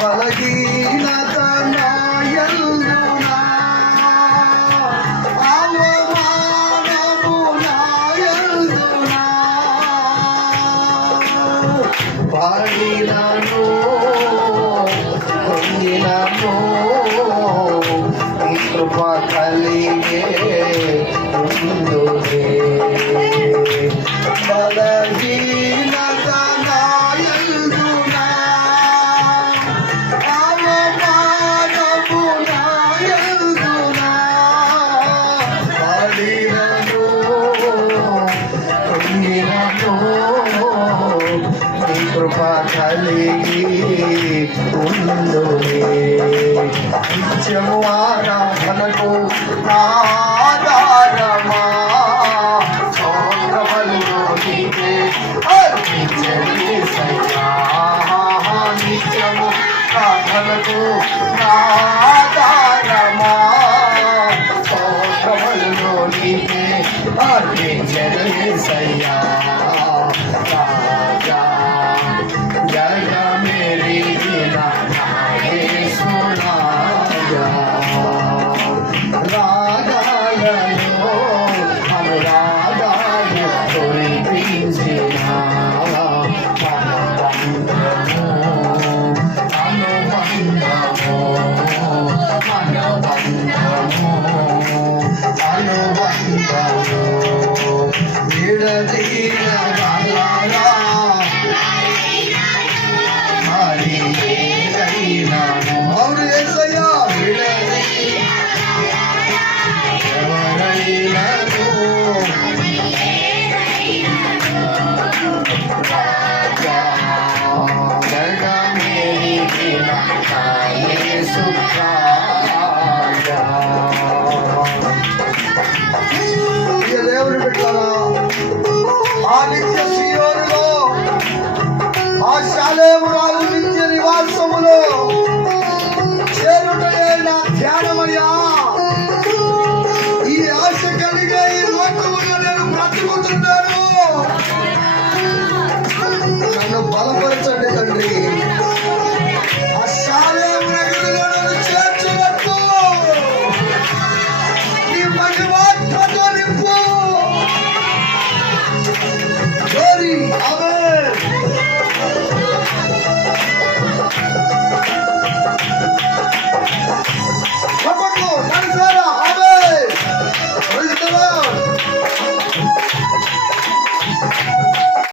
బలహీనత నాయందునా అవమానము నాయందునా పడినను పొందినను కృప కలిగే ఉందునే బలహీనత నాయందునా అవమానము నాయందునా పడినను పొందినను కృప కలిగి ఉండునే నిత్యము ఆరాధనకు ఆధారమా సోత్రములో నీవే అర్పించలేసయ్యా నిత్యము ఆరాధనకు ఆధారమా సోత్రములో నీవే అర్పించలేసయ్యా రాజా జయ మేరీ రాగాయను అనురాగాయ కురిపించిన అనుబంధము విడదీయ